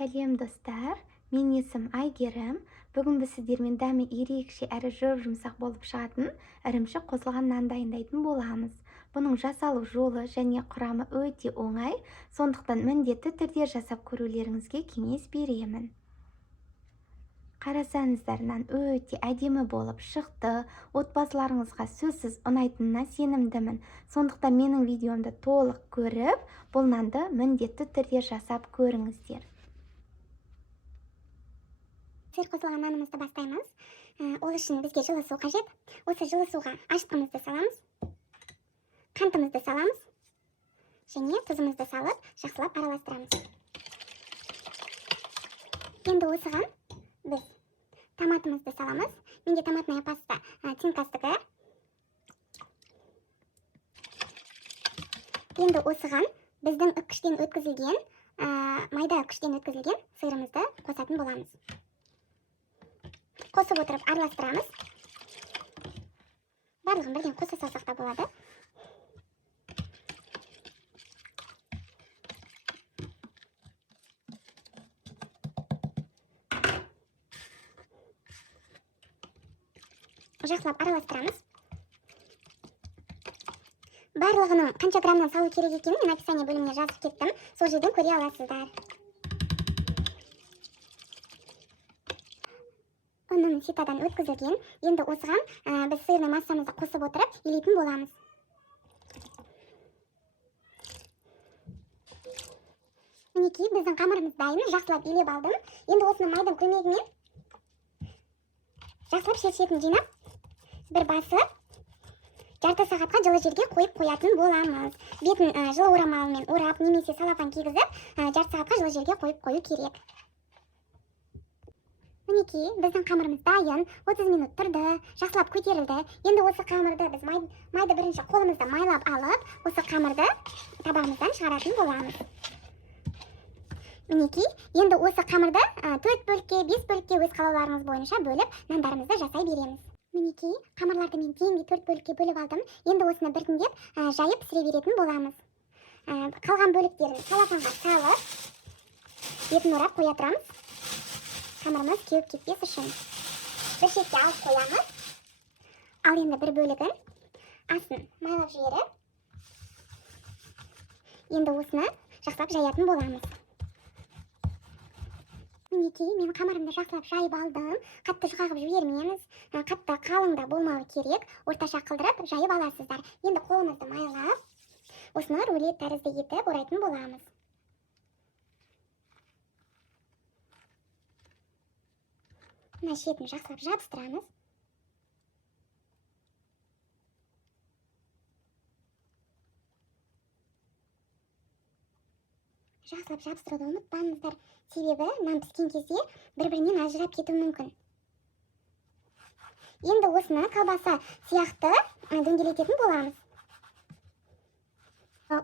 Сәлем достар, мен есім Айгерім. Бүгін біз сіздермен дәмі ерекше әрі жұмсақ болып шығатын ірімшік қосылған нан дайындайтын боламыз. Бұның жасалу жолы және құрамы өте оңай, сондықтан міндетті түрде жасап көрулеріңізге кеңес беремін. Қарасаңыздар, нан өте әдемі болып шықты. Отбасыларыңызға сөзсіз ұнайтынына сенімдімін. Сондықтан менің видеомды толық көріп, бұл нанды міндетті түрде жасап көріңіздер. Қосылған нанымызды бастаймыз. Ол үшін бізге жылы су қажет. Осы жылы суға ашытқымызды саламыз, қантымызды саламыз және тұзымызды салып, жақсылап араластырамыз. Енді осыған біз томатымызды саламыз. Менде томатная паста тинкастікі. Енді осыған біздің үккіштен өткізілген, майда үккіштен өткізілген сырымызды қосатын боламыз. Қосып отырып араластырамыз. Барлығын бірден қоса салсақ та болады. Жақсылап араластырамыз. Барлығының қанша граммнан салу керек екенін мен описание бөліміне жазып кеттім. Сол жерден көре аласыздар. Ұным ситадан өткізілген. Енді осыған біз сырный массамызды қосып отырып елейтін боламыз. Мінекей, біздің қамырымыз дайын, жақсылап елеп алдым. Енді осыны майдың көмегімен жақсылап шет-шетін жинап, бір басып, жарты сағатқа жылы жерге қойып қоятын боламыз. Бетін жылы орамалмен орап, немесе салафан кигізіп, жарты сағатқа жылы жерге қойып қою керек. Мінекей, біздің қамырымыз дайын, 30 минут тұрды, жақсылап көтерілді. Енді осы қамырды біз майды бірінші қолымызда майлап алып, осы қамырды табағымыздан шығаратын боламыз. Мінекей, енді осы қамырды 4 бөлікке, 5 бөлікке өз қалауларыңыз бойынша бөліп, нандарымызды жасай береміз. Мінекей, қамырларды мен теңдей 4 бөлікке бөліп алдым. Енді осыны біртіндеп жайып пісіре беретін боламыз. Қалған бөліктерін салафанға салып, бетін орап қоя тұрамыз. Қамырымыз кеуіп кетпес үшін. Бір шетке алып қоямыз. Ал енді бір бөлігін астын майлап жіберіп, енді осыны жақсылап жаятын боламыз. Мінекей, мен қамырымды жақсылап жайып алдым. Қатты жұқағып жібермеңіз. Қатты қалың да болмауы керек. Орташа қылдырып жайып аласыздар. Енді қолымызды майлап, осыны рулет тәрізді етіп орайтын боламыз. Мына шетін жақсылап жабыстырамыз. Жақсылап жабыстыруды ұмытпаңыздар, себебі нан піскен кезде бір-бірінен ажырап кетуі мүмкін. Енді осыны колбаса сияқты дөңгелететін боламыз.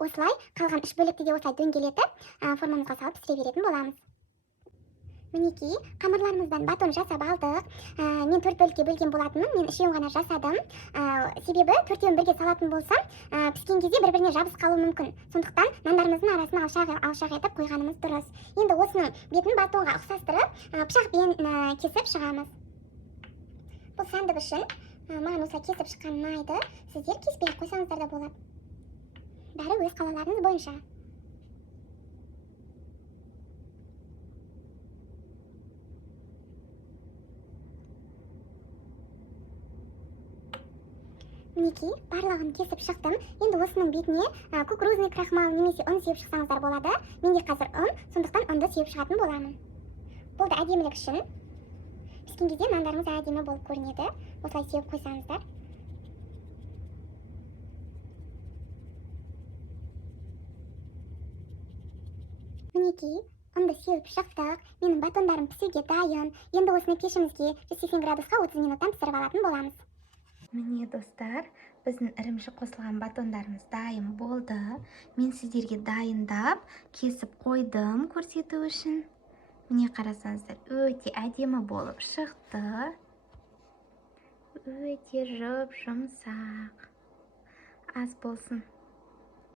Осылай қалған 3 бөлікті де осылай дөңгелетіп, формамызға салып пісіре беретін боламыз. Мінекей, қамырларымыздан батон жасап алдық. Мен 4 бөлікке бөлген болатынмын. Мен 3-еуін ғана жасадым. Себебі 4-еуін бірге салатын болсам, піскен кезде бір-біріне жабыс қалуы мүмкін. Сондықтан нандарымыздың арасын алшақ етіп қойғанымыз дұрыс. Енді осының бетін батонға ұқсастырып, пышақпен кесіп шығамыз. Бұл сәндік үшін маған осылай кесіп шыққан ұнайды. Сіздер кеспей қойсаңыздар да болады. Бәрі өз қалаларыңыз бойынша. Мінекей, барлығын кесіп шықтым. Енді осының бетіне кукурузный крахмал немесе ұн сеуіп шықсаңыздар болады. Менде қазір ұн, сондықтан ұнды сеуіп шығатын боламын. Бұл да әдемілік үшін. Піскен кезде нандарыңыз әдемі болып көрінеді. Осылай сеуіп қойсаңыздар. Мінекей, ұнды сеуіп шықтық. Менің батондарым пісуге дайын. Енді осыны пешімізге 180 градусқа 30 минуттан пісіріп алатын боламыз. Міне достар, біздің ірімшік қосылған батондарымыз дайын болды. Мен сіздерге дайындап, кесіп қойдым көрсету үшін. Міне қарасаңыздар, өте әдемі болып шықты. Өте жұмсақ. Аз болсын.